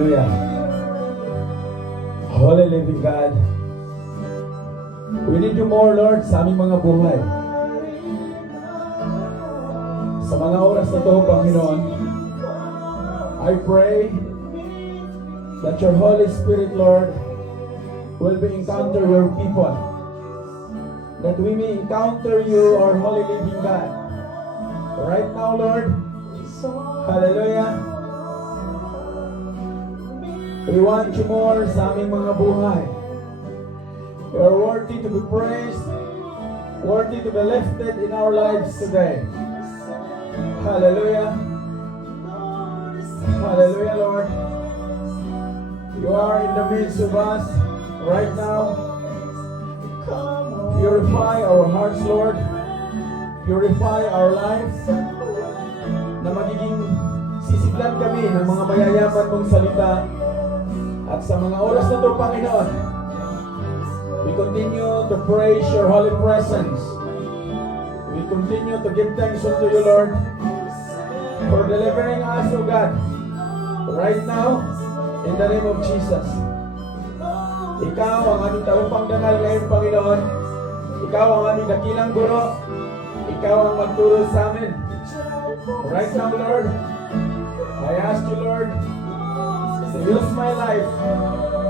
Hallelujah. Holy living God, we need you more, Lord, sa aming mga buhay. Sa mga oras na ito, Panginoon, I pray that your Holy Spirit, Lord, will be encounter your people. That we may encounter you, our holy living God. Right now, Lord, hallelujah, we want you more sa aming mga buhay. You are worthy to be praised, worthy to be lifted in our lives today. Hallelujah. Hallelujah, Lord. You are in the midst of us right now. Purify our hearts, Lord. Purify our lives. Na magiging sisiglan kami ng mga mayayaman mong salita. At sa mga oras na ito, Panginoon, we continue to praise your holy presence. We continue to give thanks unto you, Lord, for delivering us, O God, right now, in the name of Jesus. Ikaw ang aming taupangdangal ngayon, Panginoon. Ikaw ang aming dakilang guro. Ikaw ang magturo sa amin. Right now, Lord, I ask you, Lord, to use my life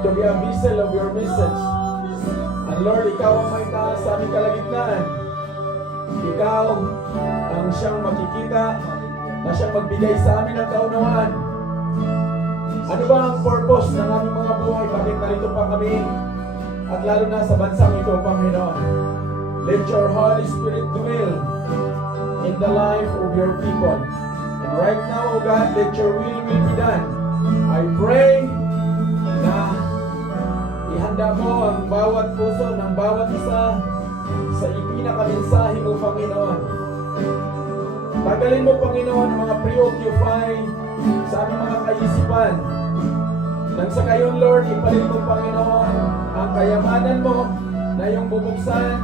to be a vessel of your message. And Lord, ikaw ang may taas sa aming kalagitnaan. Ikaw ang siyang makikita na siyang magbigay sa amin ng kaunawaan. Ano ba ang purpose ng aming mga buhay? Bakit narito pa kami? At lalo na sa bansang ito, Panginoon. Let your Holy Spirit dwell in the life of your people. And right now, O God, let your will be done. I pray na ihanda mo ang bawat puso ng bawat isa sa ipinakamensahe mo, Panginoon. Tagalin mo, Panginoon, ang mga preoccupy sa aming mga kaisipan. Nang sa gayon, Lord, ipalit mo, Panginoon, ang kayamanan mo na iyong bubuksan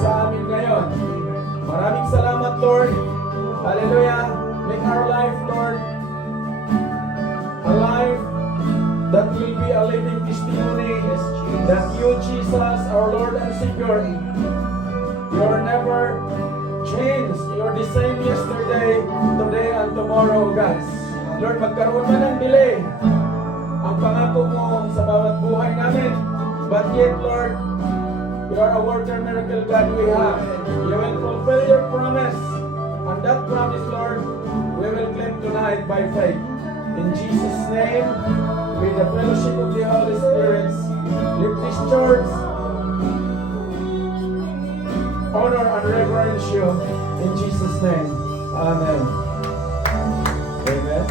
sa amin ngayon. Maraming salamat, Lord. Hallelujah. Make our life, Lord, a life that will be a living testimony that you, Jesus, our Lord and Savior, you are never changed. You are the same yesterday, today, and tomorrow, God. Lord, magkaroon man ng delay ang pangako mo sa bawat buhay namin. But yet, Lord, you are a worker miracle God we have. You will fulfill your promise. And that promise, Lord, we will claim tonight by faith. In Jesus' name, with the fellowship of the Holy Spirit, let this church honor and reverence you. In Jesus' name, amen. Amen.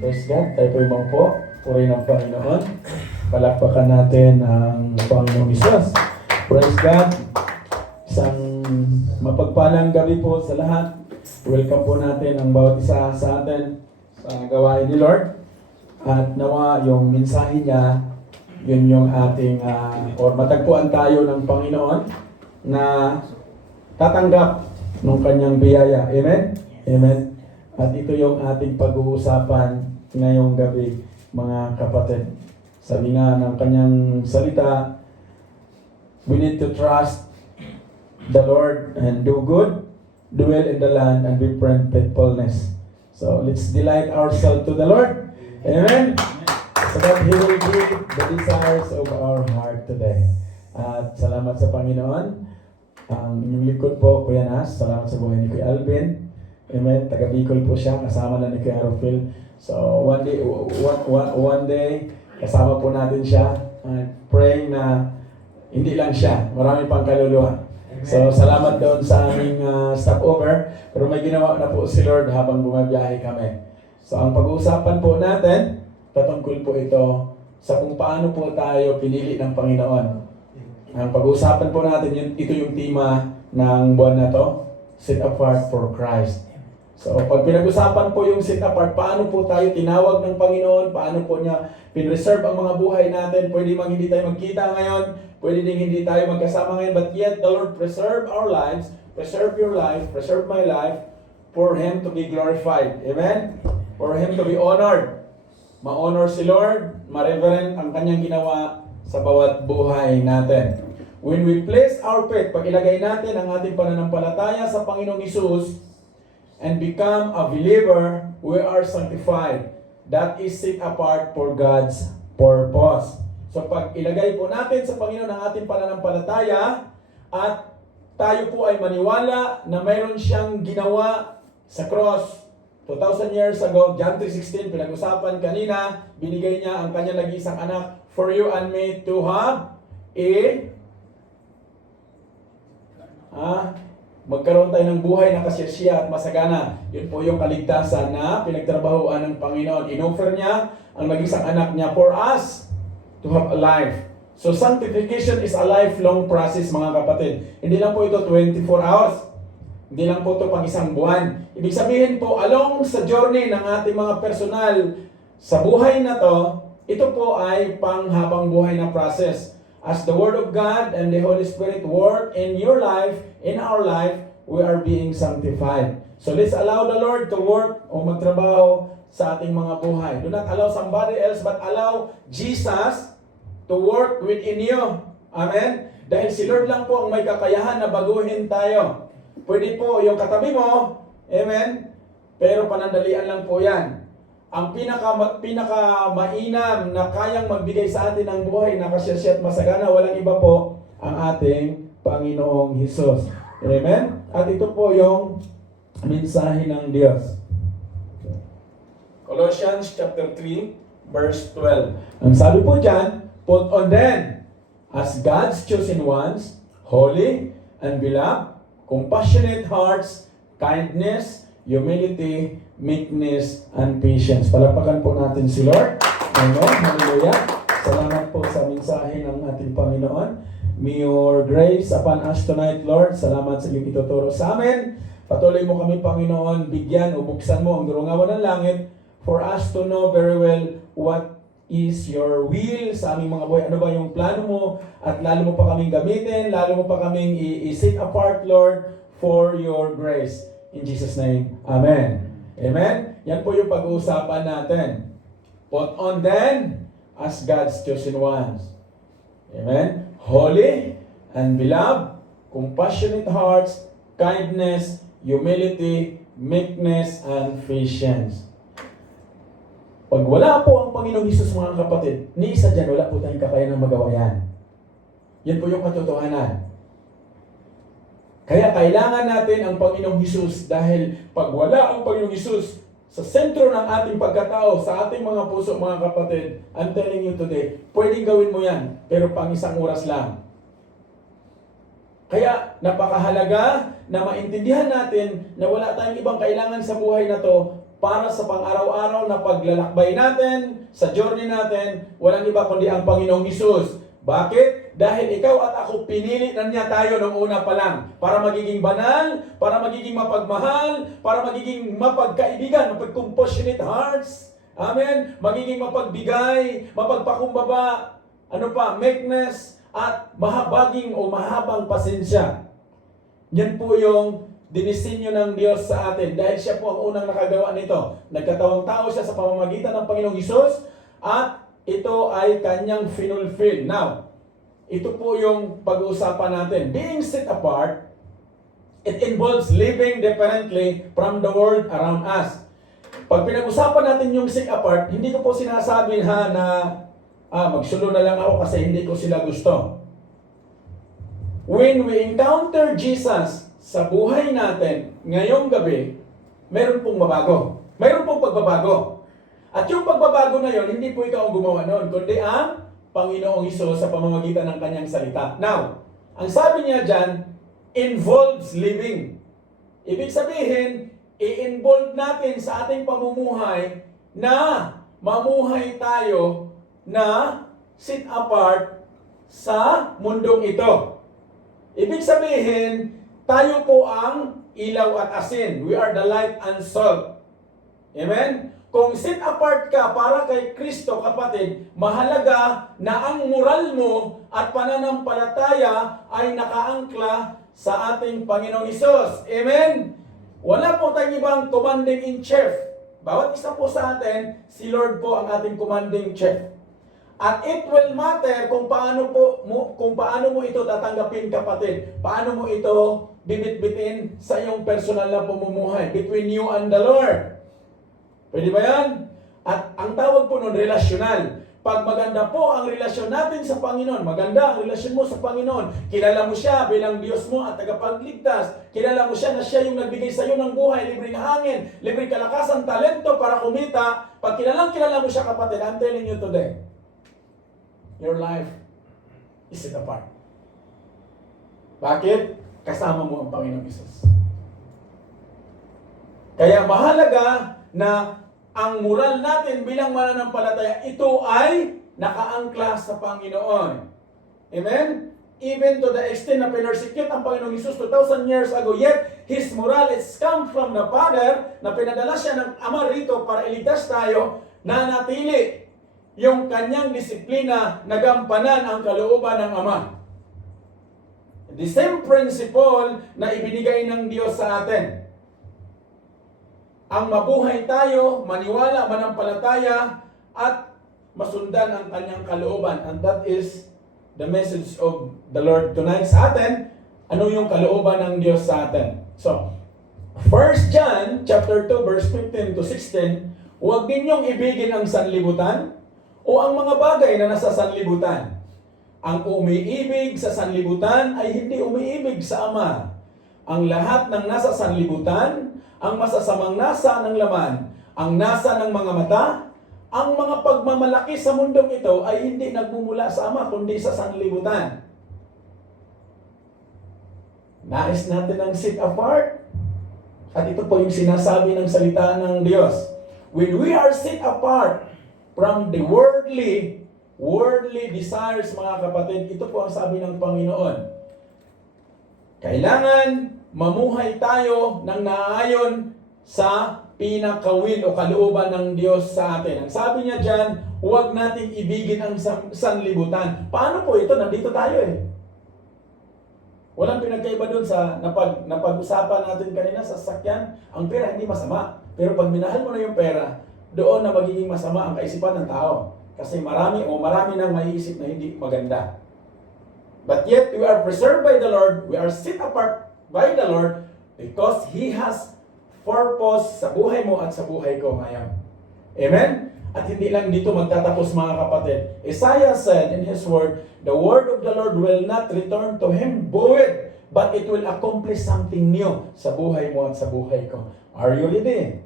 Praise God. Tayo po'y mangpo. Purihin ang Panginoon. Palakpakan natin ang Panginoong Isus. Praise God. Isang mapagpalang gabi po sa lahat. Welcome po natin ang bawat isa sa atin sa gawain ni Lord. At nawa yung mensahe niya, yun yung ating, or matagpuan tayo ng Panginoon na tatanggap ng kanyang biyaya. Amen? Amen. At ito yung ating pag-uusapan ngayong gabi, mga kapatid. Sabi nga ng kanyang salita, we need to trust the Lord and do good, dwell in the land, and befriend faithfulness. So let's delight ourselves to the Lord. Amen? So that He will give the desires of our heart today. At salamat sa Panginoon. Ang inyong likod po, Kuya Nas. Salamat sa buhay ni Kuya Alvin. Amen. Taga Bicol po siya. Kasama na ni Kuya Arofil. So one day, kasama po natin siya. Praying na hindi lang siya. Marami pang kaluluwa. So salamat doon sa aming stopover. Pero may ginawa na po si Lord habang bumabiyahe kami. So ang pag-uusapan po natin, patungkol po ito sa kung paano po tayo pinili ng Panginoon. Ang pag-uusapan po natin, ito yung tema ng buwan na to, set apart for Christ. So pag pinag-usapan po yung set apart, paano po tayo tinawag ng Panginoon, paano po niya pinreserve ang mga buhay natin, pwede mang hindi tayo magkita ngayon, pwede ding hindi tayo magkasama ngayon, but yet the Lord preserve our lives, preserve your life, preserve my life, for Him to be glorified. Amen? For Him to be honored. Ma-honor si Lord, ma-reverend ang kanyang ginawa sa bawat buhay natin. When we place our faith, pag ilagay natin ang ating pananampalataya sa Panginoong Hesus and become a believer, we are sanctified. That is set apart for God's purpose. So pag ilagay po natin sa Panginoon ang ating pananampalataya at tayo po ay maniwala na mayroon siyang ginawa sa cross 2,000 years ago, John 3:16, pinag-usapan kanina, binigay niya ang kanyang nag-iisang anak for you and me to have magkaroon tayo ng buhay na kasiyasiya at masagana. Yun po yung kaligtasan na pinagtrabahuan ng Panginoon. Inoffer niya ang nag-iisang anak niya for us to have a life. So sanctification is a lifelong process, mga kapatid. Hindi lang po ito 24 hours. Hindi lang po ito pang isang buwan. Ibig sabihin po, along sa journey ng ating mga personal sa buhay na to, ito po ay panghabang buhay na process. As the Word of God and the Holy Spirit work in your life, in our life, we are being sanctified. So let's allow the Lord to work o magtrabaho sa ating mga buhay. Do not allow somebody else, but allow Jesus to work within you. Amen? Dahil si Lord lang po ang may kakayahan na baguhin tayo. Pwede po yung katabi mo, amen? Pero panandalian lang po yan. Ang pinaka-mainam na kayang magbigay sa atin ng buhay na kasiyasiya at masagana, walang iba po ang ating Panginoong Hesus. Amen? At ito po yung mensahe ng Diyos. Colossians chapter 3, verse 12. Ang sabi po dyan, put on then, as God's chosen ones, holy and beloved, compassionate hearts, kindness, humility, meekness, and patience. Palakpakan po natin si Lord. Amen. Hallelujah. Salamat po sa mensahe ng ating Panginoon. May your grace upon us tonight, Lord. Salamat sa iyong ituturo sa amin. Patuloy mo kami, Panginoon, bigyan o buksan mo ang durungawan ng langit for us to know very well what is your will sa aming mga buhay. Ano ba yung plano mo? At lalo mo pa kaming gamitin, lalo mo pa kaming i-set apart, Lord, for your grace. In Jesus' name, Amen. Amen? Yan po yung pag-uusapan natin. Put on then, as God's chosen ones. Amen? Holy and beloved, compassionate hearts, kindness, humility, meekness, and patience. Pag wala po ang Panginoong Hesus, mga kapatid, ni isa dyan, wala po tayong kakayanan magawa yan. Yan po yung katotohanan. Kaya kailangan natin ang Panginoong Hesus dahil pag wala ang Panginoong Hesus sa sentro ng ating pagkatao, sa ating mga puso, mga kapatid, I'm telling you today, pwedeng gawin mo yan, pero pang isang oras lang. Kaya napakahalaga na maintindihan natin na wala tayong ibang kailangan sa buhay na to para sa pang-araw-araw na paglalakbay natin, sa journey natin, walang iba kundi ang Panginoong Hesus. Bakit? Dahil ikaw at ako, pinili na niya tayo noong una pa lang para magiging banal, para magiging mapagmahal, para magiging mapagkaibigan, mapag-compassionate hearts. Amen? Magiging mapagbigay, mapagpakumbaba, meekness, at mahabaging o mahabang pasensya. Yan po yung dinisenyo ng Diyos sa atin dahil siya po ang unang nakagawa nito. Nagkatawang tao siya sa pamamagitan ng Panginoong Hesus at ito ay kanyang finulfill. Now, ito po yung pag-uusapan natin. Being set apart, it involves living differently from the world around us. Pag pinag-usapan natin yung set apart, hindi ko po sinasabi na magsulo na lang ako kasi hindi ko sila gusto. When we encounter Jesus sa buhay natin ngayong gabi, meron pong mabago. Meron pong pagbabago. At yung pagbabago na yon, hindi po ikaw ang gumawa noon, kundi ang Panginoong Hesus sa pamamagitan ng kanyang salita. Now, ang sabi niya dyan, involves living. Ibig sabihin, i-involve natin sa ating pamumuhay na mamuhay tayo na set apart sa mundong ito. Ibig sabihin, tayo po ang ilaw at asin. We are the light and salt. Amen? Kung set apart ka para kay Kristo, kapatid, mahalaga na ang moral mo at pananampalataya ay nakaangkla sa ating Panginoong Hesus. Amen? Wala po tayong ibang commanding in chief. Bawat isa po sa atin, si Lord po ang ating commanding chief. At it will matter kung paano mo ito tatanggapin, kapatid. Paano mo ito bibit-bitin sa iyong personal na pamumuhay between you and the Lord. Pwede ba yan? At ang tawag po nun, relasyonal. Pag maganda po ang relasyon natin sa Panginoon, maganda ang relasyon mo sa Panginoon, kilala mo siya bilang Diyos mo at tagapagligtas, kilala mo siya na siya yung nagbigay sa iyo ng buhay, libreng hangin, libreng kalakasan, talento para kumita, pag kilala mo siya, kapatid, I'm telling you today, your life is set apart. Bakit? Kasama mo ang Panginoong Hesus. Kaya mahalaga na ang moral natin bilang mananampalataya, ito ay nakaangkla sa Panginoon. Amen? Even to the extent na pinersecute ang Panginoong Hesus 2,000 years ago, yet His moral is come from the Father, na pinadala siya ng Ama rito para iligtas tayo, na natili yung kanyang disiplina na gampanan ang kalooban ng Ama. The same principle na ibinigay ng Diyos sa atin. Ang mabuhay tayo, maniwala, manampalataya, at masundan ang kanyang kalooban. And that is the message of the Lord tonight sa atin. Ano yung kalooban ng Diyos sa atin? So, 1 John chapter 2 verse 15 to 16, huwag ninyong ibigin ang sanlibutan o ang mga bagay na nasa sanlibutan. Ang umiibig sa sanlibutan ay hindi umiibig sa Ama. Ang lahat ng nasa sanlibutan, ang masasamang nasa ng laman, ang nasa ng mga mata, ang mga pagmamalaki sa mundong ito ay hindi nagmumula sa Ama, kundi sa sanlibutan. Nais natin ang set apart. At ito po yung sinasabi ng salita ng Diyos. When we are set apart from the worldly desires, mga kapatid, ito po ang sabi ng Panginoon. Kailangan mamuhay tayo ng naayon sa pinakawil o kalooban ng Diyos sa atin. Ang sabi niya dyan, huwag nating ibigin ang sanlibutan. Paano po ito? Nandito tayo eh. Walang pinagkaiba dun sa napag-usapan natin kanina sa sasakyan. Ang pera hindi masama. Pero pag minahal mo na yung pera, doon na magiging masama ang kaisipan ng tao. Kasi marami nang maiisip na hindi maganda. But yet, we are preserved by the Lord. We are set apart by the Lord because He has purpose sa buhay mo at sa buhay ko ngayon. Amen? At hindi lang dito magtatapos, mga kapatid. Isaiah said in his word, the word of the Lord will not return to Him void, but it will accomplish something new sa buhay mo at sa buhay ko. Are you ready?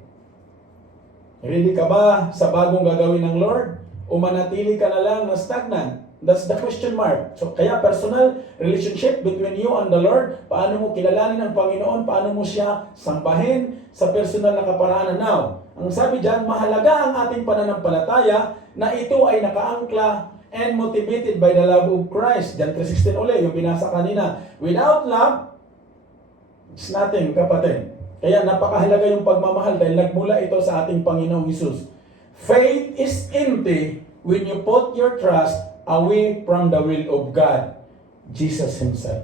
Ready ka ba sa bagong gagawin ng Lord? O manatili ka na lang na stagnant? That's the question mark. So, kaya personal relationship between you and the Lord, paano mo kilalanin ang Panginoon, paano mo siya sambahin sa personal na kaparaanan. Now, ang sabi dyan, mahalaga ang ating pananampalataya na ito ay nakaangkla and motivated by the love of Christ. John 3:16 ulit, yung binasa kanina. Without love, it's nothing, kapatid. Kaya napakahalaga yung pagmamahal dahil nagmula ito sa ating Panginoong Hesus. Faith is empty when you put your trust away from the will of God, Jesus Himself.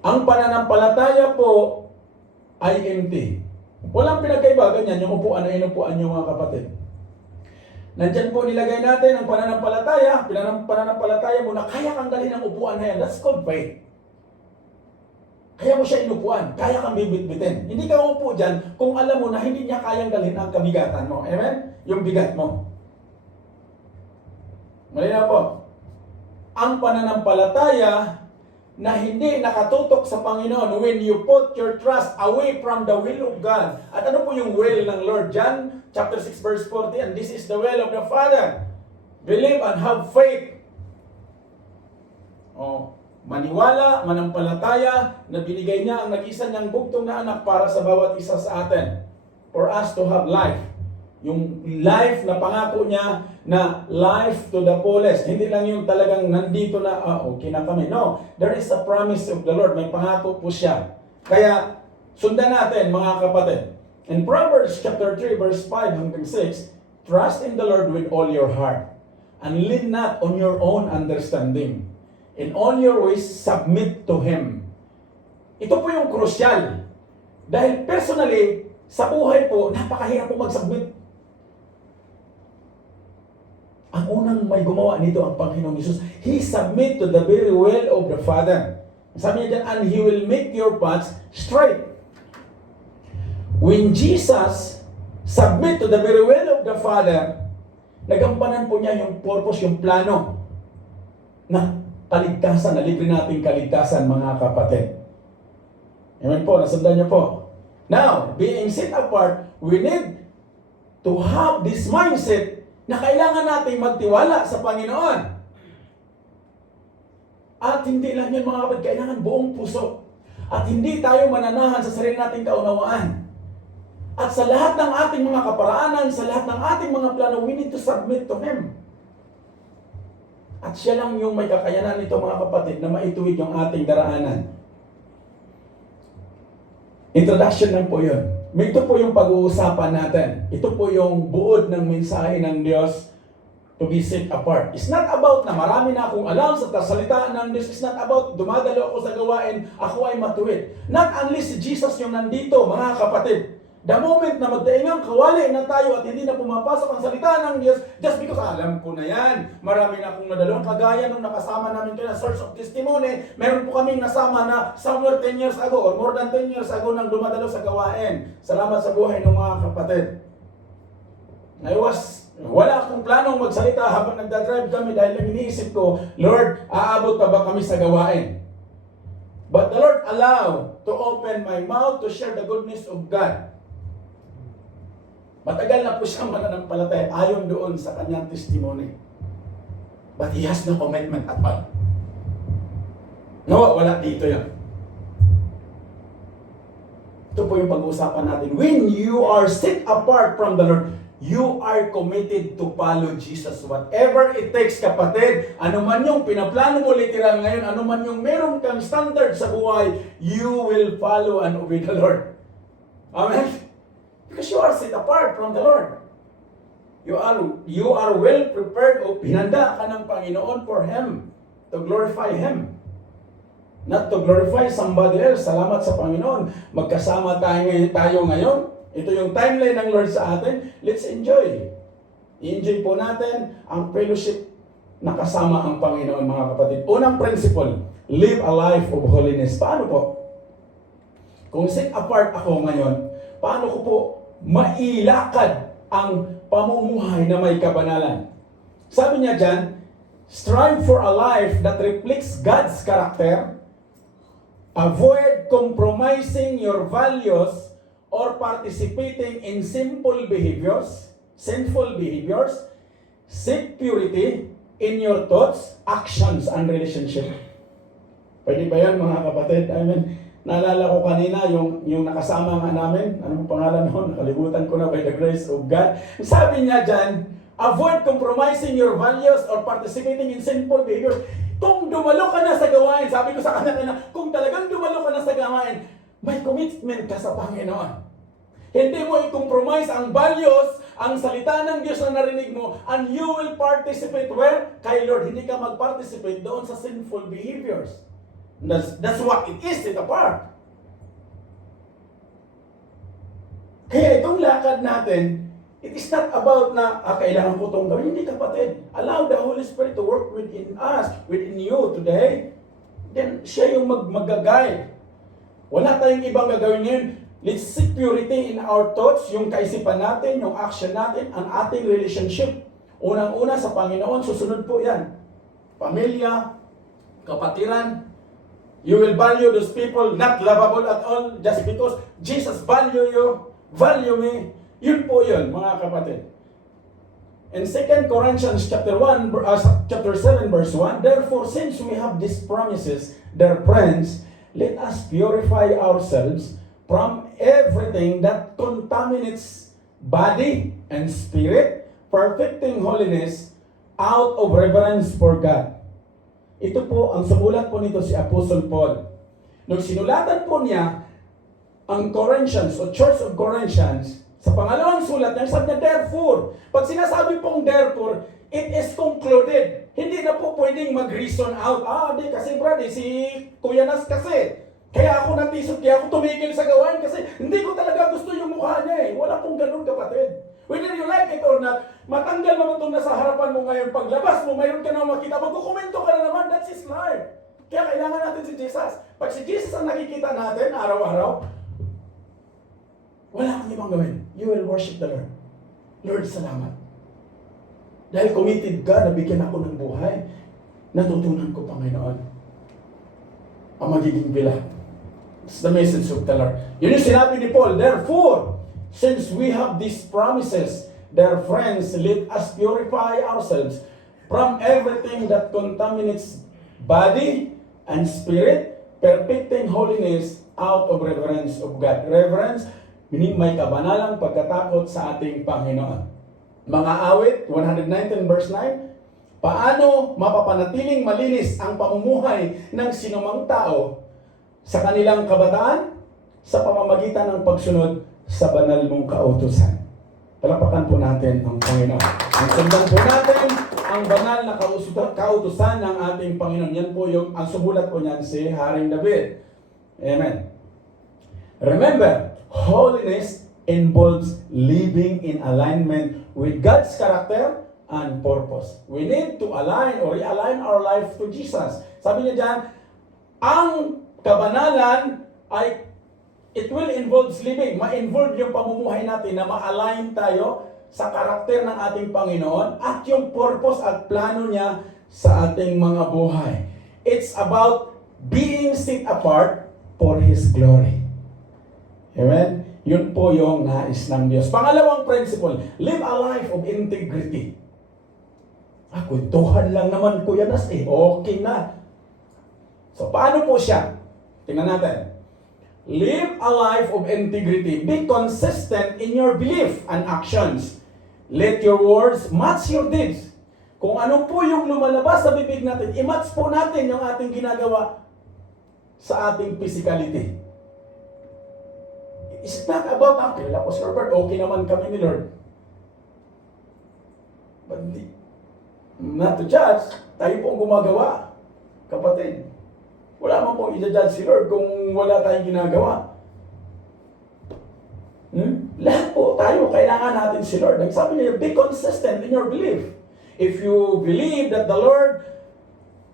Ang pananampalataya po ay empty. Walang pinagkaiba, ganyan, yung upuan na inupuan nyo, mga kapatid. Nandyan po nilagay natin ang pananampalataya, pananampalataya mo na kaya kang dalhin ang upuan na yan. That's called faith. Kaya mo siya inupuan, kaya kang bibit-bitin. Hindi ka upo dyan kung alam mo na hindi niya kayang dalhin ang kabigatan mo. Amen? Yung bigat mo. Malinaw po. Ang pananampalataya na hindi nakatutok sa Panginoon when you put your trust away from the will of God. At ano po yung will ng Lord? John chapter 6 verse 40, and this is the will of the Father. Believe and have faith. Maniwala, manampalataya na binigay niya ang nag-isa niyang bugtong na anak para sa bawat isa sa atin. For us to have life. Yung life na pangako niya na life to the fullest. Hindi lang yung talagang nandito na, okay na kami. No, there is a promise of the Lord. May pangako po siya. Kaya, sundan natin, mga kapatid. In Proverbs chapter 3 verse 5 hanggang 6, trust in the Lord with all your heart and lean not on your own understanding. In all your ways, submit to Him. Ito po yung crucial. Dahil personally, sa buhay po, napakahirap po mag-submit. Ang unang may gumawa nito ang Panginoong Jesus. He submit to the very will of the Father. Sabi niya dyan, and He will make your paths straight. When Jesus submit to the very will of the Father, nagampanan po niya yung purpose, yung plano na kaligtasan, na libre nating kaligtasan, mga kapatid. Amen po, nasundan niyo po. Now, being set apart, we need to have this mindset na kailangan nating magtiwala sa Panginoon. At hindi lang yun, mga kapatid, kailangan buong puso. At hindi tayo mananahan sa sarili nating kaunawaan. At sa lahat ng ating mga kaparaanan, sa lahat ng ating mga plano, we need to submit to Him. At siya lang yung may kakayanan nito, mga kapatid, na maituwid yung ating daraanan. Introduction lang po yun. Ito po yung pag-uusapan natin. Ito po yung buod ng mensahe ng Diyos to be set apart. It's not about na marami na akong alam sa salita ng Diyos. It's not about dumadalo ako sa gawain, ako ay matuwid. Not unless si Jesus yung nandito, mga kapatid. The moment na magdaingang kawali na tayo at hindi na pumapasok ang salita ng Diyos, just because alam ko na yan, marami na akong nadalawang kagaya nung nakasama namin kayo na source of testimony, meron po kaming nasama na somewhere 10 years ago or more than 10 years ago nang dumadalo sa gawain. Salamat sa buhay ng mga kapatid. Wala akong planong magsalita habang nagdadrive kami dahil lang iniisip ko, Lord, aabot pa ba kami sa gawain? But the Lord allowed to open my mouth to share the goodness of God. Matagal na po siyang mananampalataya ayon doon sa kanyang testimony. But he has no commitment at all. No, wala dito yan. Ito po yung pag-uusapan natin. When you are set apart from the Lord, you are committed to follow Jesus. Whatever it takes, kapatid, ano man yung pinaplano mo literal ngayon, ano man yung meron kang standard sa buhay, you will follow and obey the Lord. Amen? Because you are set apart from the Lord. You are well prepared o pinanda ka ng Panginoon for Him, to glorify Him. Not to glorify somebody else. Salamat sa Panginoon. Magkasama tayo ngayon. Ito yung timeline ng Lord sa atin. Let's enjoy. I-enjoy po natin ang fellowship na kasama ang Panginoon, mga kapatid. Unang principle, live a life of holiness. Paano po? Kung set apart ako ngayon, paano ko po mailakad ang pamumuhay na may kabanalan? Sabi niya dyan, strive for a life that reflects God's character. Avoid compromising your values or participating in sinful behaviors. Seek purity in your thoughts, actions, and relationship. Pwede ba yan, mga kapatid? Naalala ko kanina yung nakasama nga namin, ano mo pangalan noon? Nakalimutan ko na, by the grace of God. Sabi niya dyan, avoid compromising your values or participating in sinful behaviors. Kung dumalo ka na sa gawain, sabi ko sa kanina, kung talagang dumalo ka na sa gawain, may commitment ka sa Panginoon. Hindi mo i-compromise ang values, ang salita ng Diyos na narinig mo, and you will participate where? Kay Lord. Hindi ka mag-participate doon sa sinful behaviors. That's what it is, set apart. Kaya itong lakad natin, it is not about na, kailangan ko itong gawin. Hindi, kapatid. Allow the Holy Spirit to work within us, within you today. Then, siya yung mag-guide. Wala tayong ibang gagawin ngayon. Let's seek purity in our thoughts, yung kaisipan natin, yung action natin, ang ating relationship. Unang-una sa Panginoon, susunod po yan. Pamilya, kapatiran. You will value those people not lovable at all just because Jesus value you, value me. Yun po yun, mga kapatid. In 2 Corinthians chapter 7 verse 1, therefore since we have these promises, dear friends, let us purify ourselves from everything that contaminates body and spirit, perfecting holiness out of reverence for God. Ito po, ang sumulat po nito si Apostle Paul. Nung sinulatan po niya ang Corinthians o Church of Corinthians, Sa pangalawang sulat niya, sabi niya, therefore. Pag sinasabi pong therefore, it is concluded. Hindi na po pwedeng mag-reason out. Di kasi brad, si Kuya Nas kasi. Kaya ako natisod, kaya ako tumigil sa gawain kasi hindi ko talaga gusto yung mukha niya eh. Wala pong ganun, kapatid. Whether you like it or not, matanggal naman itong nasa harapan mo ngayon. Paglabas mo, mayroon ka na makita. Magkukomento ka na naman, that's his life. Kaya kailangan natin si Jesus. Pag si Jesus ang nakikita natin araw-araw, wala kang ibang gawin. You will worship the Lord. Lord, salamat. Dahil committed ka, nabigyan ako ng buhay. Natutunan ko, Panginoon, ang magiging bilang. It's the message of the Lord. Yun yung sinabi ni Paul. Therefore, since we have these promises, dear friends, let us purify ourselves from everything that contaminates body and spirit, perfecting holiness out of reverence of God. Reverence, meaning may kabanalang pagkatakot sa ating Panginoon. Mga awit, 119 verse 9, paano mapapanatiling malinis ang pamumuhay ng sinumang tao sa kanilang kabataan sa pamamagitan ng pagsunod sa banal mong kautusan. Talapakan po natin ang Panginoon. Ang sundan po natin ang banal na kautusan ng ating Panginoon. Yan po yung, ang sumulat po niyan si Haring David. Amen. Remember, holiness involves living in alignment with God's character and purpose. We need to align or realign our life to Jesus. Sabi niya dyan, ang kabanalan ay it will involve living. Ma-involve yung pamumuhay natin na ma-align tayo sa karakter ng ating Panginoon at yung purpose at plano niya sa ating mga buhay. It's about being set apart for His glory. Amen? Yun po yung nais ng Diyos. Pangalawang principle, live a life of integrity. Kwentuhan lang naman, Kuya Nas, okay na. So, paano po siya? Tingnan natin. Live a life of integrity. Be consistent in your belief and actions. Let your words match your deeds. Kung ano po yung lumalabas sa bibig natin, i-match po natin yung ating ginagawa sa ating physicality. It's not about, kilala ko si Robert, okay naman kami ni Lord. But not to judge, tayo pong gumagawa. Kapatid, wala man pong i-judge si Lord kung wala tayong ginagawa. Lahat po tayo, kailangan natin si Lord. Nagsabi niya, be consistent in your belief. If you believe that the Lord,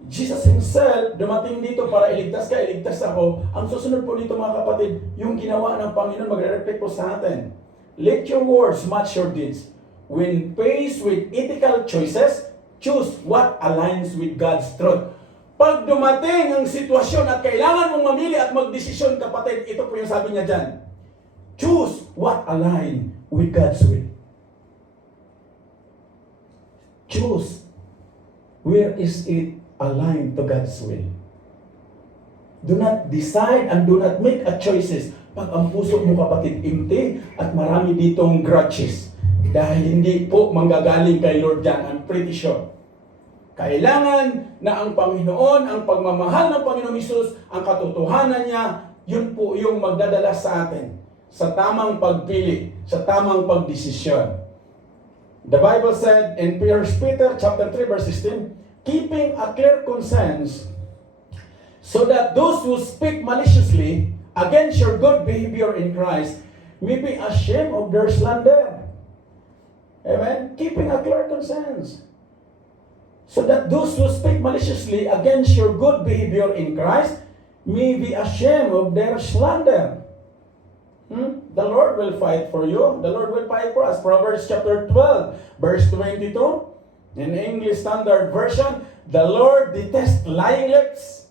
Jesus Himself, dumating dito para iligtas ka, iligtas ako, ang susunod po dito mga kapatid, yung ginawa ng Panginoon, magre-reflect po sa atin. Let your words match your deeds. When faced with ethical choices, choose what aligns with God's truth. Pag dumating ang sitwasyon at kailangan mong mamili at magdesisyon, kapatid, ito po yung sabi niya dyan. Choose what aligns with God's will. Choose where is it aligned to God's will. Do not decide and do not make a choices pag ang puso mo, kapatid, empty at marami ditong grudges. Dahil hindi po manggagaling kay Lord John, I'm pretty sure. Kailangan na ang Panginoon, ang pagmamahal ng Panginoong Hesus, ang katotohanan niya, yun po yung magdadala sa atin sa tamang pagpili, sa tamang pagdesisyon. The Bible said in 1 Peter chapter 3 verse 16, keeping a clear conscience, so that those who speak maliciously against your good behavior in Christ may be ashamed of their slander. Amen? Keeping a clear conscience, so that those who speak maliciously against your good behavior in Christ may be ashamed of their slander. The Lord will fight for you. The Lord will fight for us. Proverbs chapter 12, verse 22. In English Standard Version, the Lord detests lying lips,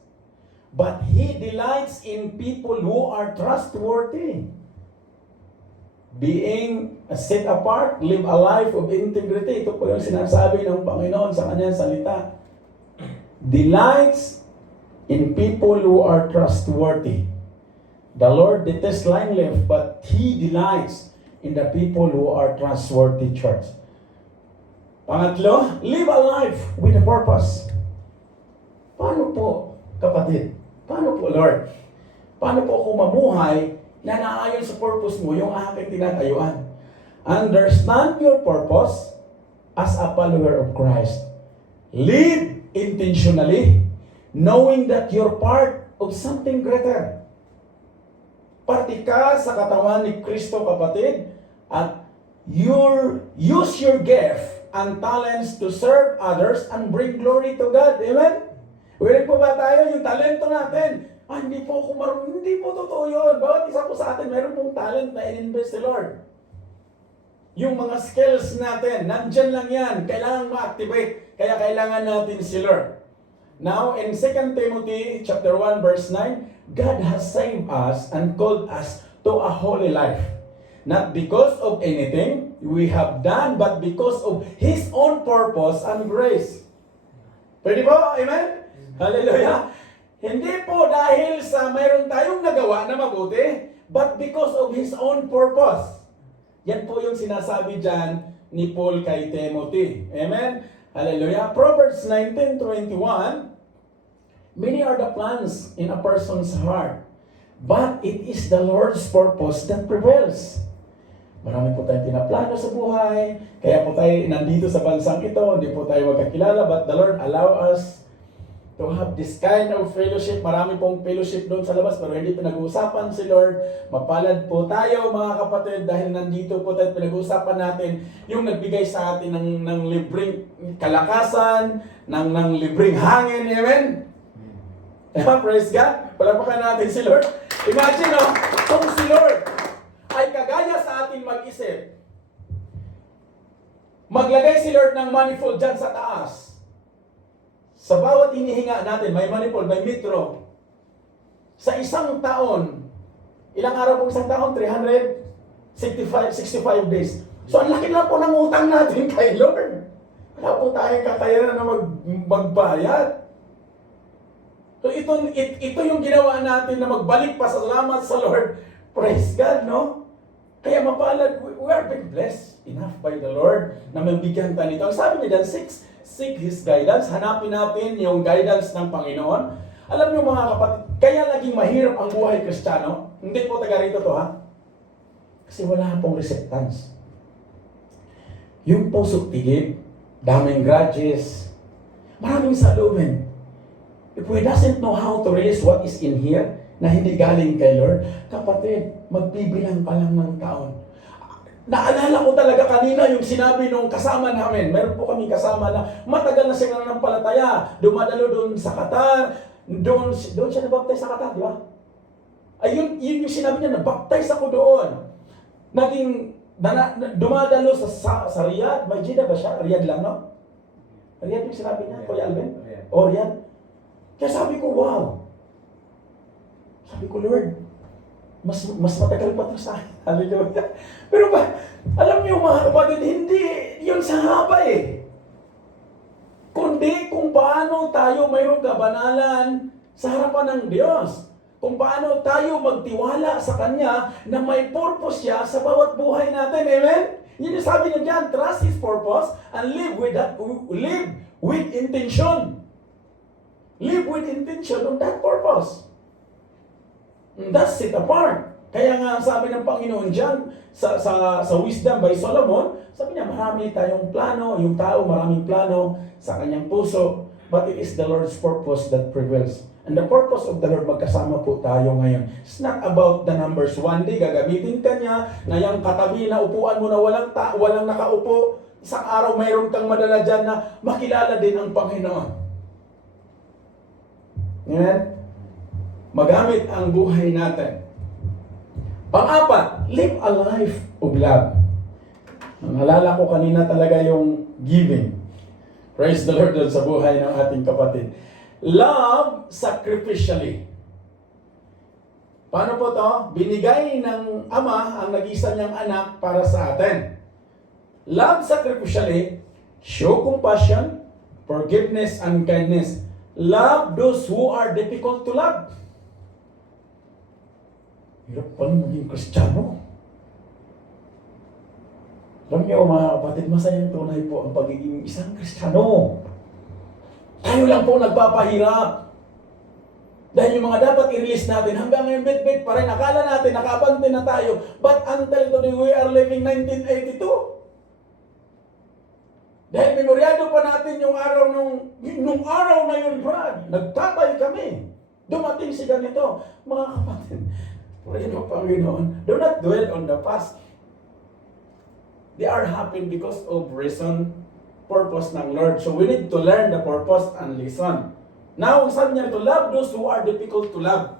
but He delights in people who are trustworthy. Being set apart, live a life of integrity. Ito po yung sinasabi ng Panginoon sa kanyang salita. Delights in people who are trustworthy. The Lord detests lying lips, but He delights in the people who are trustworthy, church. Pangatlo, live a life with a purpose. Paano po, kapatid? Paano po, Lord? Paano po ako mamuhay na naayon sa purpose mo yung aking tinatayuan? Understand your purpose as a follower of Christ. Live intentionally, knowing that you're part of something greater. Parte ka sa katawan ni Kristo, kapatid, at use your gift and talents to serve others and bring glory to God. Amen? Willing po ba tayo yung talento natin? Hindi po ako marunong. Hindi po totoo yun. Bawat isa po sa atin, meron pong talent na in-invest si Lord. Yung mga skills natin, nandyan lang yan. Kailangan ma-activate. Kaya kailangan natin si Lord. Now, in 2 Timothy chapter 1, verse 9, God has saved us and called us to a holy life. Not because of anything we have done, but because of His own purpose and grace. Pwede po? Amen? Hallelujah! Hindi po dahil sa mayroon tayong nagawa na mabuti, but because of His own purpose. Yan po yung sinasabi dyan ni Paul kay Timothy. Amen? Hallelujah! Proverbs 19:21, many are the plans in a person's heart, but it is the Lord's purpose that prevails. Marami po tayong pinaplano sa buhay, kaya po tayo nandito sa bansang ito, hindi po tayo magkakilala, but the Lord allow us to have this kind of fellowship. Marami pong fellowship doon sa labas, pero hindi pinag-uusapan si Lord. Mapalad po tayo, mga kapatid, dahil nandito po tayo pinag-uusapan natin yung nagbigay sa atin ng libreng kalakasan, ng libreng hangin. Amen? Praise God. Palapakan natin si Lord. Imagine, kung si Lord ay kagaya sa atin mag-isip, maglagay si Lord ng manifold dyan sa taas. Sa bawat hinihinga natin, may manifold, may metro. Sa isang taon, ilang araw po isang taon? 365 days. So, ang laki na po ng utang natin kay Lord. Wala po tayong kakayanan na magbayad. So, ito yung ginawa natin na magbalik pa sa salamat sa Lord. Praise God, no? Kaya mapalad, we are being blessed enough by the Lord na mabigyan tayo nito. Ang sabi niya dyan, seek His guidance. Hanapin natin yung guidance ng Panginoon. Alam niyo mga kapatid, kaya naging mahirap ang buhay Kristiyano. Hindi po taga rito to, ha? Kasi wala pong acceptance. Yung puso't tigib, daming grudges, maraming salubin. If we doesn't know how to release what is in here, na hindi galing kay Lord, kapatid, magbibilang pa lang ng taon. Naalala ko talaga kanina yung sinabi nung kasama namin. Meron po kami kasama na matagal na siya nananampalataya. Dumadalo doon sa Qatar. Doon siya nabaptize sa Qatar, di ba? Ayun, yun yung sinabi niya, nabaptize ako doon. Dumadalo sa Riyadh. May Jeddah ba siya? Riyadh lang, no? Riyadh yung sinabi niya, Kuya Alvin? O Riyadh? Kaya sabi ko, wow. Sabi ko, Lord, mas matagal pa ito sa akin. Hallelujah. Pero ba, alam niyo mga kapatid, hindi yun sa haba eh. Kundi kung paano tayo mayroong kabanalan sa harapan ng Diyos. Kung paano tayo magtiwala sa Kanya na may purpose siya sa bawat buhay natin. Amen? Yun yung sabi niya dyan, trust His purpose and live with intention. Live with intention on that purpose. That's it apart. Kaya nga sabi ng Panginoon dyan, sa Wisdom by Solomon, sabi niya marami tayong plano, yung tao maraming plano sa kanyang puso, but it is the Lord's purpose that prevails. And the purpose of the Lord, magkasama po tayo ngayon. It's not about the numbers. One day, gagamitin ka niya na yung katabi na upuan mo na walang nakaupo. Isang araw mayroon kang madala dyan na makilala din ang Panginoon. Amen? Magamit ang buhay natin. Pang-apat, live a life of love. Nalala ko kanina talaga yung giving. Praise the Lord sa buhay ng ating kapatid. Love sacrificially. Paano po to? Binigay ng Ama ang nag-isa niyang anak para sa atin. Love sacrificially, show compassion, forgiveness, and kindness. Love those who are difficult to love. Hirap pa maging Kristiyano. Alam niyo mga kapatid, masayang tunay po ang pagiging isang Kristiyano. Tayo lang po nagpapahirap. Dahil yung mga dapat i-release natin, hanggang ngayon bit-bit pa rin, akala natin, nakabante na tayo, but until today, we are living 1982. Dahil memoryado pa natin yung araw nung araw na yun, Brad, nagtatay kami. Dumating si ganito. Mga kapatid, purihin mo Panginoon, do not dwell on the past. They are happy because of reason, purpose ng Lord. So we need to learn the purpose and listen. Now, sabi niya to love those who are difficult to love.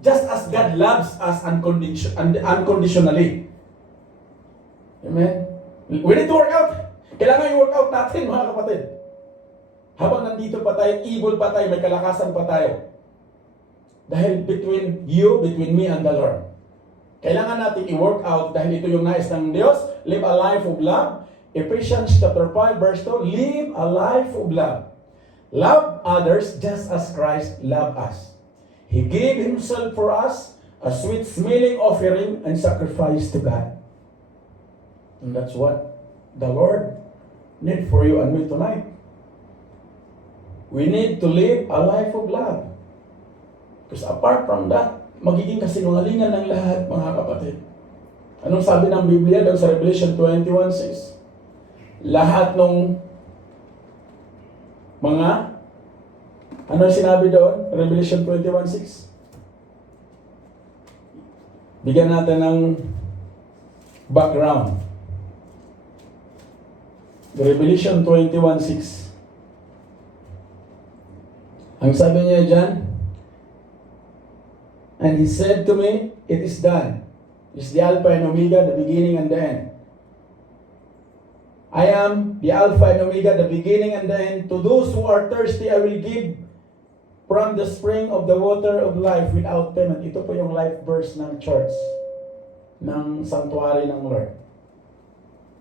Just as God loves us unconditionally. Amen? We need to work out. Kailangan i-work out natin, mga kapatid. Habang nandito pa tayo, evil pa tayo, may kalakasan pa tayo. Dahil between me and the Lord. Kailangan natin i-work out dahil ito yung nais ng Diyos. Live a life of love. Ephesians chapter 5 verse 2, live a life of love. Love others just as Christ loved us. He gave Himself for us, a sweet-smelling offering and sacrifice to God. And that's what the Lord need for you and me tonight. We need to live a life of love. Because apart from that, magiging kasinungalingan ng lahat, mga kapatid. Anong sabi ng Biblia doon sa Revelation 21:6? Lahat nung mga, ano sinabi doon? Revelation 21:6. Bigyan natin ng background. The Revelation 21:6. Ang sabi niya dyan, and He said to me, it is done. It's the Alpha and Omega, the beginning and the end. I am the Alpha and Omega, the beginning and the end. To those who are thirsty, I will give from the spring of the water of life without payment. Ito po yung life verse ng church, ng sanctuary ng Lord.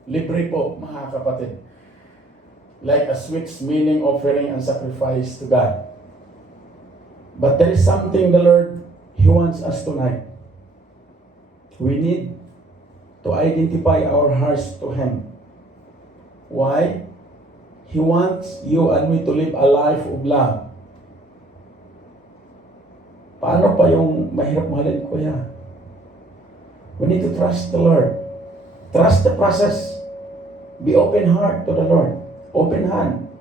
Libre po, mga kapatid. Like a sweet-smelling offering and sacrifice to God. But there is something the Lord, He wants us tonight. We need to identify our hearts to Him. Why? He wants you and me to live a life of love. Paano pa yung mahirap mahalin, kuya? We need to trust the Lord. Trust the process. Be open heart to the Lord. Open hand.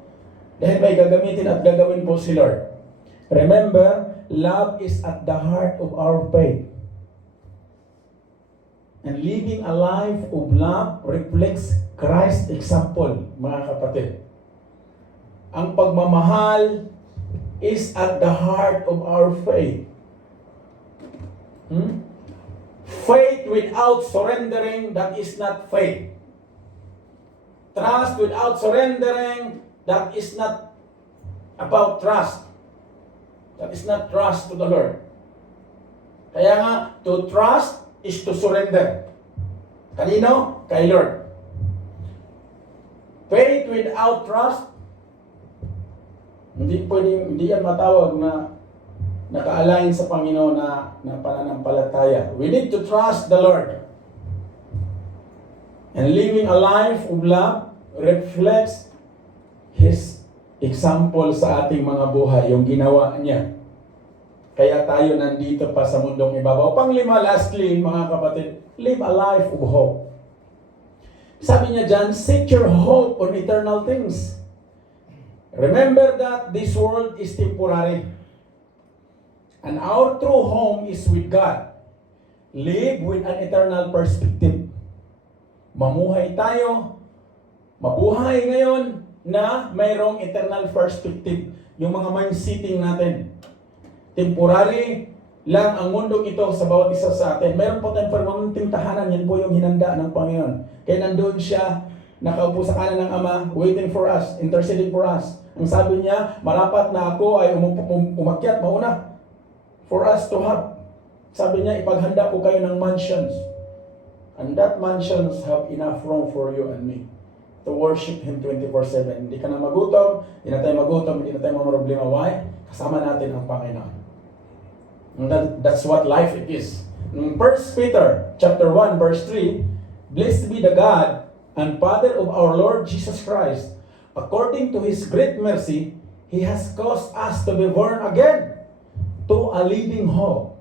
Dahil may gagamitin at gagawin po si Lord. Remember, love is at the heart of our faith. And living a life of love reflects Christ's example, mga kapatid. Ang pagmamahal is at the heart of our faith. Faith without surrendering, that is not faith. Trust without surrendering, that is not about trust. That is not trust to the Lord. Kaya nga, to trust is to surrender. Kanino? Kay Lord. Faith without trust, hindi yan matawag na naka-align sa Panginoon na pananampalataya. We need to trust the Lord. And living a life of love reflects His example sa ating mga buhay, yung ginawa niya. Kaya tayo nandito pa sa mundong ibabaw. Panglima, lastly, mga kapatid, live a life of hope. Sabi niya dyan, set your hope on eternal things. Remember that this world is temporary. And our true home is with God. Live with an eternal perspective. Mamuhay tayo, mabuhay ngayon na mayroong eternal perspective. Yung mga mind setting natin. Temporary lang ang mundong ito sa bawat isa sa atin. Mayroon po tayong permanenteng tahanan. Yan po yung hinanda ng Panginoon. Kaya nandun siya, nakaupo sa kanan ng Ama, waiting for us, interceding for us. Ang sabi niya, marapat na ako ay umakyat mauna for us to have. Sabi niya, ipaghanda ko kayo ng mansions. And that mansions have enough room for you and me to worship Him 24/7. Hindi ka na magutom, hindi na tayo magutom, hindi na tayo mamroblema. Why? Kasama natin ang Panginoon. And that's what life it is. In 1 Peter chapter 1 verse 3, blessed be the God and Father of our Lord Jesus Christ. According to His great mercy, He has caused us to be born again to a living hope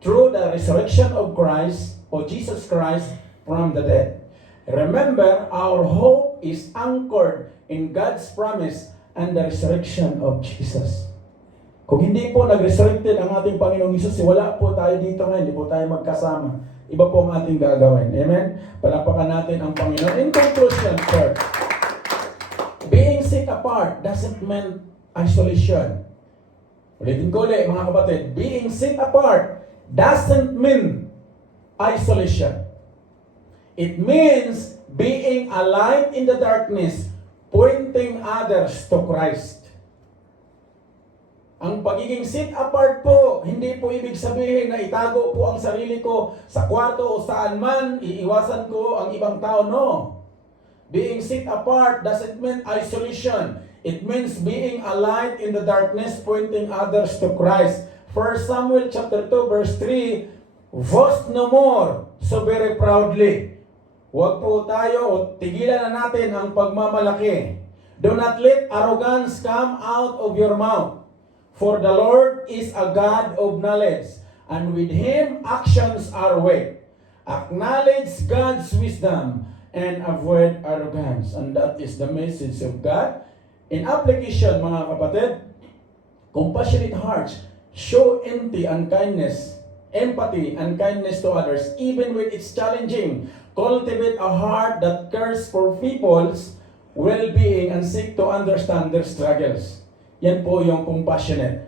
through the resurrection of Christ or Jesus Christ from the dead. Remember, our hope is anchored in God's promise and the resurrection of Jesus. Kung hindi po nag-resurrected ang ating Panginoong Hesus, wala po tayo dito ngayon, hindi po tayo magkasama. Iba po ang ating gagawin. Amen? Palakpakan natin ang Panginoon. In conclusion, church, being set apart doesn't mean isolation. Ulitin ko ulit, mga kapatid. Being set apart doesn't mean isolation. It means being a light in the darkness, pointing others to Christ. Ang pagiging set apart po, hindi po ibig sabihin na itago po ang sarili ko sa kwarto o saan man, iiwasan ko ang ibang tao. No. Being set apart doesn't mean isolation. It means being a light in the darkness, pointing others to Christ. 1 Samuel chapter 2 verse 3, boast no more so very proudly. Huwag po tayo o tigilan na natin ang pagmamalaki. Do not let arrogance come out of your mouth. For the Lord is a God of knowledge, and with Him actions are weighed. Acknowledge God's wisdom and avoid arrogance. And that is the message of God. In application, mga kapatid, compassionate hearts show empathy and kindness to others, even when it's challenging. Cultivate a heart that cares for people's well-being and seek to understand their struggles. Yan po yung compassionate.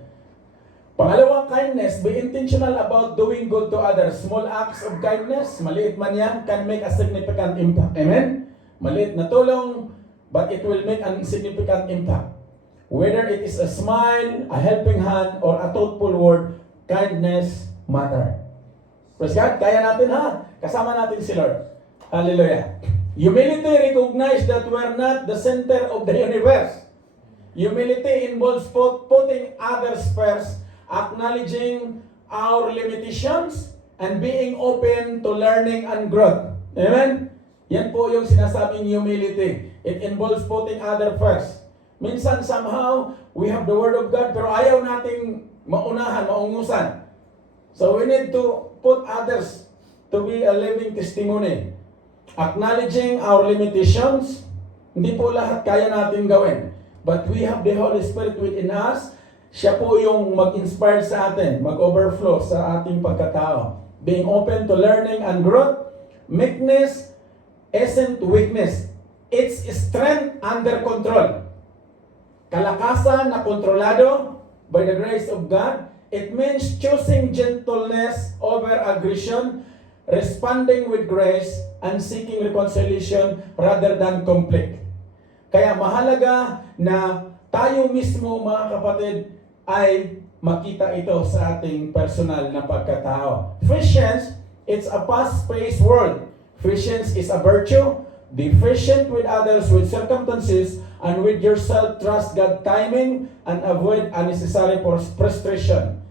Pangalawang, kindness. Be intentional about doing good to others. Small acts of kindness, maliit man yan, can make a significant impact. Amen? Maliit na tulong, but it will make a significant impact. Whether it is a smile, a helping hand, or a thoughtful word, kindness matter. Praise God, kaya natin ha. Kasama natin si Lord. Hallelujah. Humility recognize that we're not the center of the universe. Humility involves putting others first, acknowledging our limitations, and being open to learning and growth. Amen? Yan po yung sinasabing humility. It involves putting others first. Minsan, somehow, we have the Word of God, pero ayaw nating maungusan. So we need to put others to be a living testimony. Acknowledging our limitations, hindi po lahat kaya natin gawin. But we have the Holy Spirit within us. Siya po yung mag-inspire sa atin, mag-overflow sa ating pagkatao. Being open to learning and growth. Meekness isn't weakness. It's strength under control. Kalakasan na kontrolado by the grace of God. It means choosing gentleness over aggression, responding with grace, and seeking reconciliation rather than conflict. Kaya mahalaga na tayo mismo, mga kapatid, ay makita ito sa ating personal na pagkatao. Patience, it's a fast-paced world. Patience is a virtue. Be patient with others, with circumstances, and with yourself. Trust God's timing and avoid unnecessary frustration.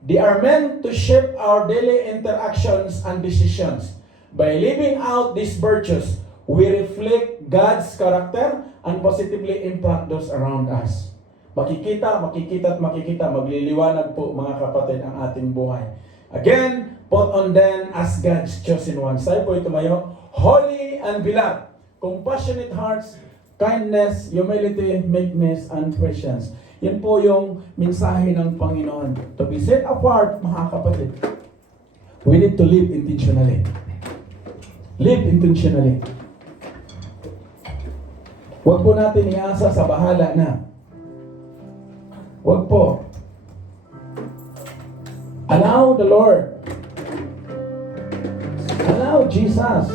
They are meant to shape our daily interactions and decisions. By living out these virtues, we reflect God's character and positively impact those around us. Makikita, magliliwanag po, mga kapatid, ang ating buhay. Again, put on them as God's chosen ones. Tayo po tumayo. Holy and beloved, compassionate hearts, kindness, humility, meekness, and patience. Yan po yung mensahe ng Panginoon. To be set apart, mga kapatid, we need to live intentionally. Live intentionally. Huwag po natin iasa sa bahala na. Huwag po. Allow the Lord. Allow Jesus.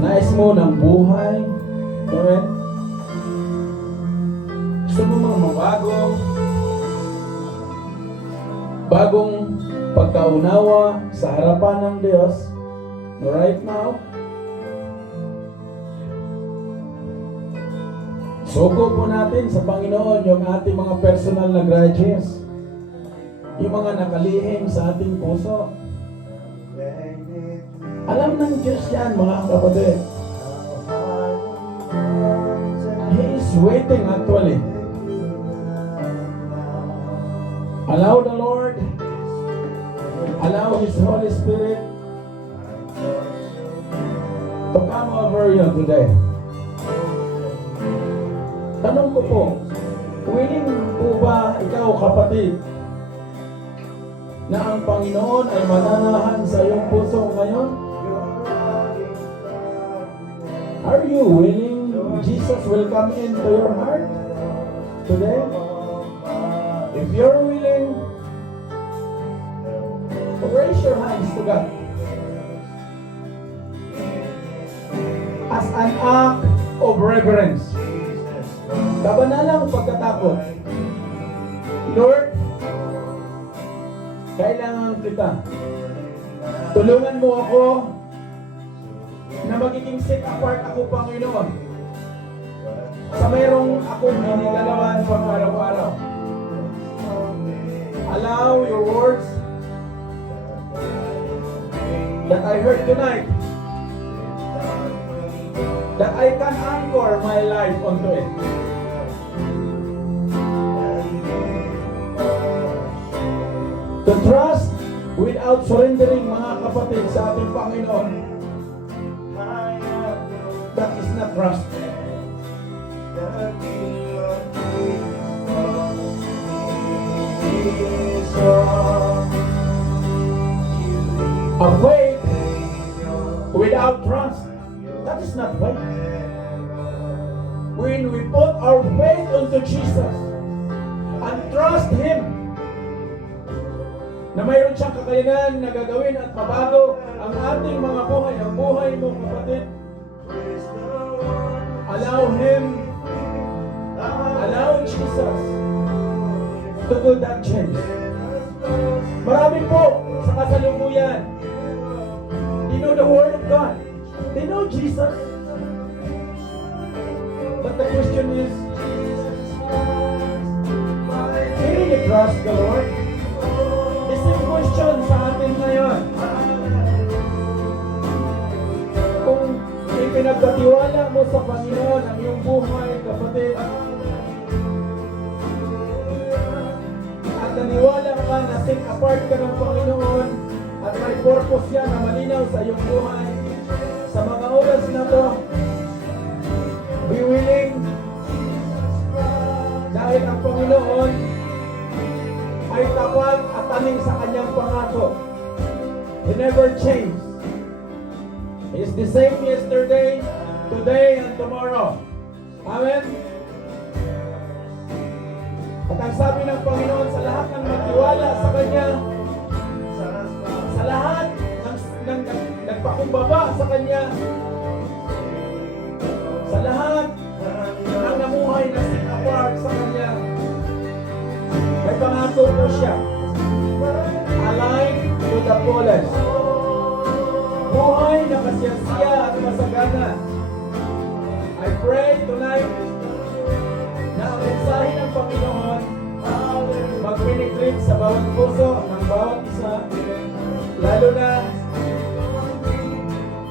Nais mo ng buhay. Amen? Gusto mo mga mabago. Bagong pagkaunawa sa harapan ng Diyos. Right now, sugo po natin sa Panginoon yung ating mga personal na grudges. Yung mga nakalihim sa ating puso. Alam ng Diyos yan, mga kapatid. He is waiting actually. Allow the Lord, allow His Holy Spirit to come over you today. Tanong ko po, willing po ba ikaw kapatid na ang Panginoon ay mananahan sa iyong puso ngayon? Are you willing Jesus will come into your heart today? If you're willing, raise your hands to God as an act of reverence. Kabanalang pagkatakot. Lord, kailangan kita. Tulungan mo ako na magiging set apart ako, Panginoon, sa mayroong akong ginigalawan pang araw-araw. Allow your words that I heard tonight, that I can anchor my life onto it. To trust without surrendering, mga kapatid, sa ating Panginoon, that is not trust. A faith without trust, that is not faith. When we put our faith onto Jesus and trust Him na mayroon siyang kakayanan na gagawin at mabago ang ating mga buhay, ang buhay mo, kapatid, allow Him, allow Jesus to do that change. Marami po sa kasalukuyan, they know the Word of God, they know Jesus, but the question is, do you really trust the Lord? The same question sa atin ngayon. Kung ipinagkatiwala mo sa Panginoon ang iyong buhay, kapatid, at naniwala ka na set apart ka ng Panginoon at may purpose yan na malinaw sa iyong buhay, sa mga oras na to, be willing, dahil ang Panginoon ay tapat at taning sa kanyang pangako. He never changed. He is the same yesterday, today, and tomorrow. Amen? At ang sabi ng Panginoon, sa lahat ng magtiwala sa Kanya, sa lahat ng nagpakumbaba sa Kanya, sa lahat ng namuhay na set apart sa Kanya, may pangako po siya. Alive to the fullest. Buhay na kasiyasiya at masagana. I pray tonight na ang mensahe ng Panginoon mag-penetrate sa bawat puso ng bawat isa, lalo na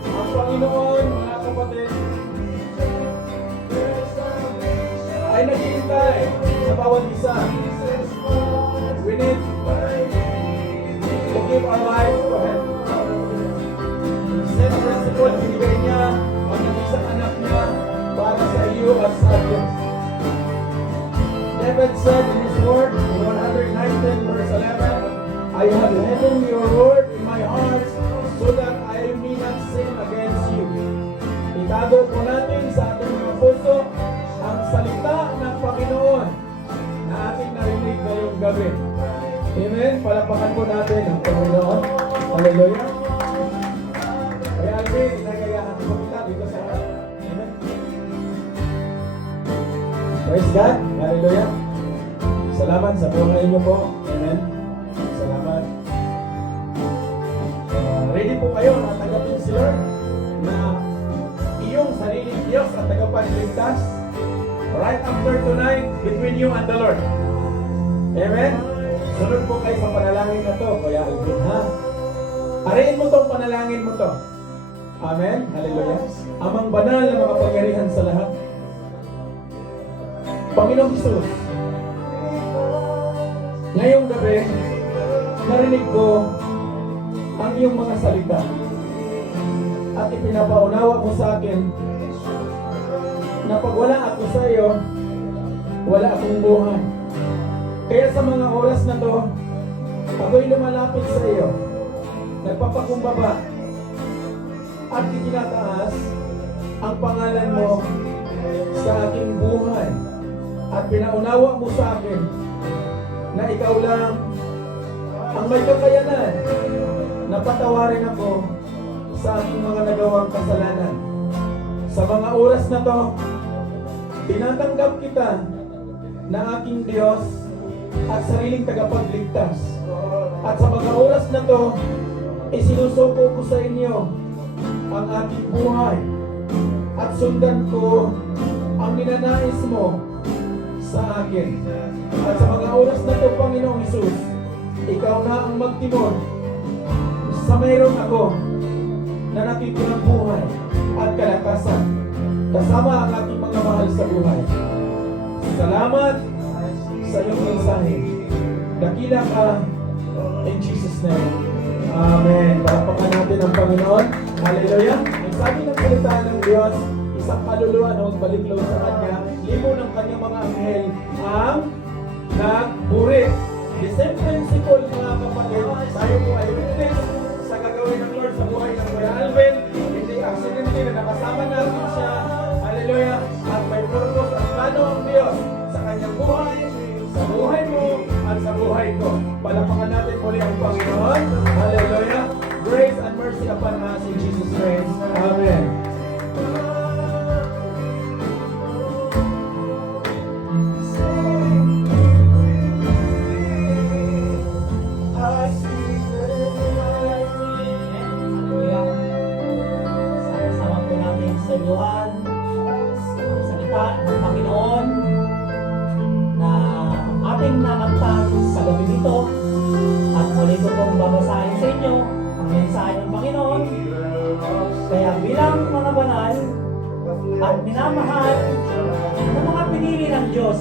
ang Panginoon, mga kapatid, ay naghihintay sa bawat isa. We need to give our lives to Him. Same principle, binigay niya ang isang anak niya para sa iyo at sa atin. David said in his word, in 119 verse 11, I have hidden your word in my heart so that I may not sin against you. Itago po natin sa ating mga puso ang salita ng Panginoon na ating narinig ngayong gabi. Amen? Palapakan po natin ang Panginoon. Hallelujah. Kaya Alvin, inagayahan po kita dito sa Amen? Praise God. Hallelujah. Salamat sa buhay niyo po. Amen. Salamat. Ready po kayo na tanggapin si Lord na iyong sariling Diyos at tagapagligtas right after tonight between you and the Lord. Amen. Sunod po kayo sa panalangin na to, Kuya Alvin, ha? Ariin mo tong panalangin mo to. Amen. Hallelujah. Amang banal na makapangyarihan sa lahat. Panginoong Jesus, Ngayong gabi, narinig ko ang iyong mga salita at ipinapaunawa mo sa akin na pag wala ako sa iyo, wala akong buhay. Kaya sa mga oras na to, ako'y lumalapit sa iyo, nagpapakumbaba at itinataas ang pangalan mo sa aking buhay at pinaunawa mo sa akin na ikaw lang ang may kakayanan na patawarin ako sa aking mga nagawang kasalanan. Sa mga oras na to, tinatanggap kita na aking Diyos at sariling tagapagligtas. At sa mga oras na to, isinusuko ko sa inyo ang aking buhay at sundan ko ang ninanais mo sa akin. At sa mga oras na to, Panginoong Hesus, ikaw na ang magtimon sa mayroon ako na natitirang buhay at kalakasan kasama ang aking mga mahal sa buhay. Salamat sa iyong mensahe. Dakila ka in Jesus' name. Amen. Palapakan natin ang Panginoon. Hallelujah. Ang sabi ng salita ng Diyos, isang kaluluwa na magbalik loob sa Kanya, libo ng Kanyang mga anghel ang nagburi. The same principle, mga kapatid, tayo po ay witness sa gagawin ng Lord sa buhay ng Kuya Alvin. Hindi accidentally na nakasama natin siya. Hallelujah. At may purpose at plano ang Diyos sa kanyang buhay, sa buhay mo, at sa buhay ko. Palapakan natin muli ang Panginoon. Hallelujah. Grace and mercy upon us in Jesus' name. Amen. Sama po namin sa Iluhan ang salita ng Panginoon na ating nakamtan sa gabi nito. At muli ko pong babasahin sa inyo ang mensahe ng Panginoon. Kaya bilang mga banal at minamahal ng mga pinili ng Diyos,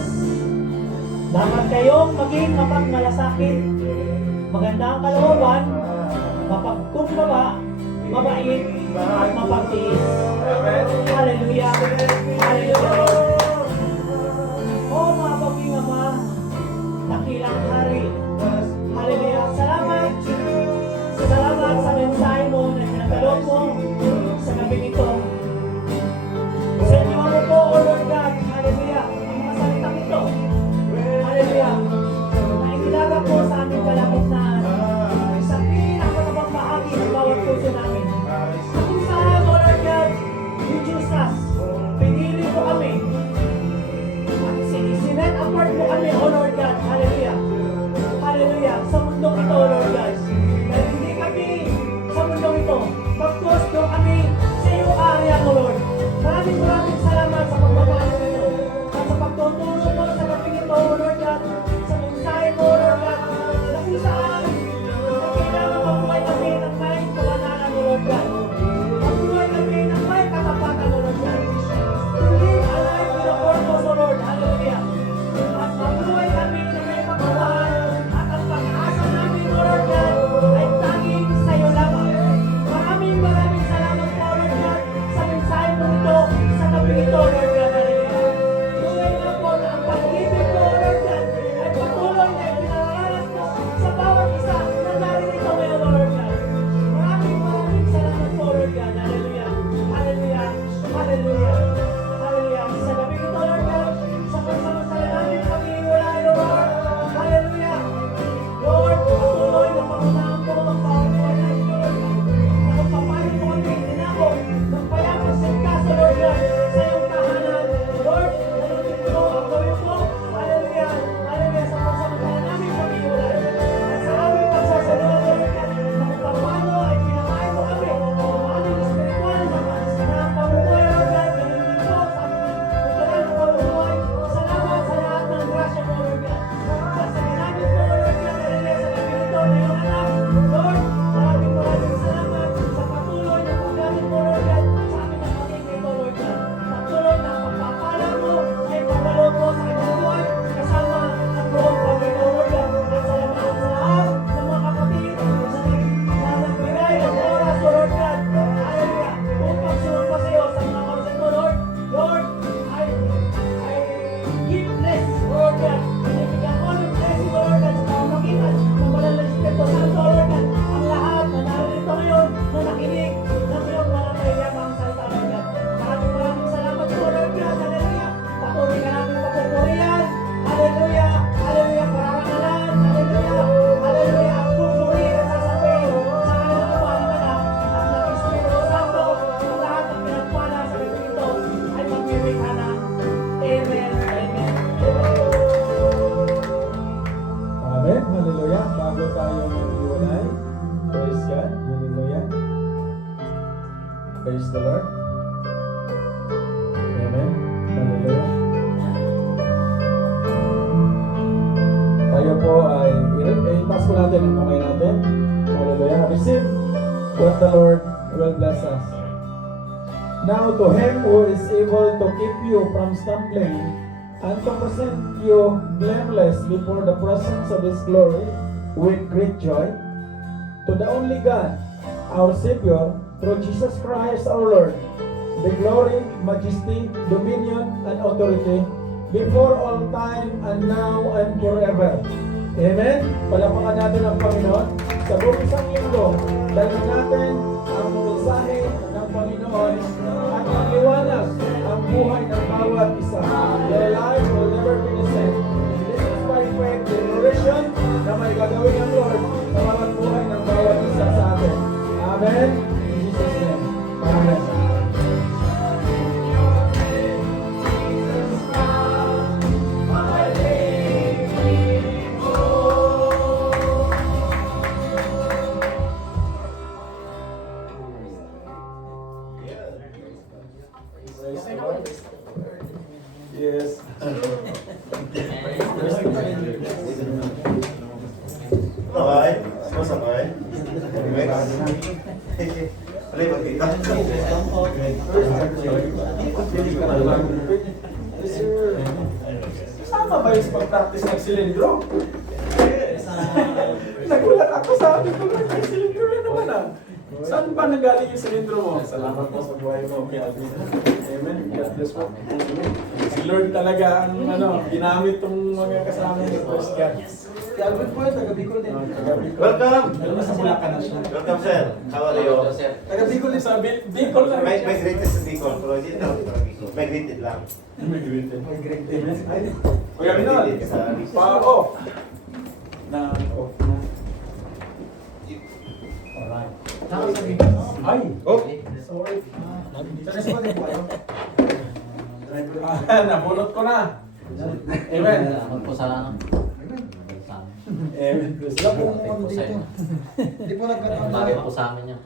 dapat kayong maging mapagmalasakit, maganda ang kalooban, mapagkumbaba, mabait, at mapagtiis. Hallelujah! Hallelujah! O mga paging Ama, dakilang Hari, hallelujah! Salamat! Salamat sa mensahe mo na pinagkaloob mo sa gabi nito. Sa inyo mo po, O Lord God, hallelujah! Ang mga salitang ito, hallelujah! Na inilaga po sa aming kalapitnaan sa pinakatabang bahagi ng bawat puso namin. At kung saan, O Lord God, you choose us. Pinili mo kami. At sinet apart mo kami, O Lord God. Hallelujah. Praise the Lord. Amen. Hallelujah. Tayo po ay i-pass po natin ang kamay natin. Hallelujah. Receive what the Lord will bless us. Now to Him who is able to keep you from stumbling and to present you blameless before the presence of His glory with great joy, to the only God, our Savior, through Jesus Christ our Lord, the glory, majesty, dominion, and authority before all time and now and forever. Amen? Palapakan natin ang Panginoon. Sa buong isang linggo, dahil natin ang mensahe ng Panginoon at maliwanag ang buhay ng bawat isa. Your life will never be the same. This is by faith declaration na may gagawin ng Lord sa bawat buhay ng bawat isa sa atin. Amen? In Jesus' name. Amen. Yes. Sabay? Sabay? Alay, magkita. Sama ba yung pag-practice ng silindro? Nagulat ako, sabi ko, may silindro na naman ah. Saan ba nanggaling yung silindro mo? Salamat po sa buhay mo. Amen. God bless po. Si Lord talaga ang ginamit tong mga kasama ni First God. Si Albert po, taga-Bicol din. Welcome! Alam na sa Bulacan na siya. Welcome, sir. How are you? Taga-Bicol din sa Bicol lang. May greeted sa Bicol, pero hindi na ako sa Bicol. May greeted lang. May greeted. May greeted. Ay, May greeted sa pa-off. Na-off na. Alright. Ay! Oh! Sorry. Nabulot ko na. Amen. Salamat po sa Amen. Hindi po nagkataon. Bagay po sa amin yan.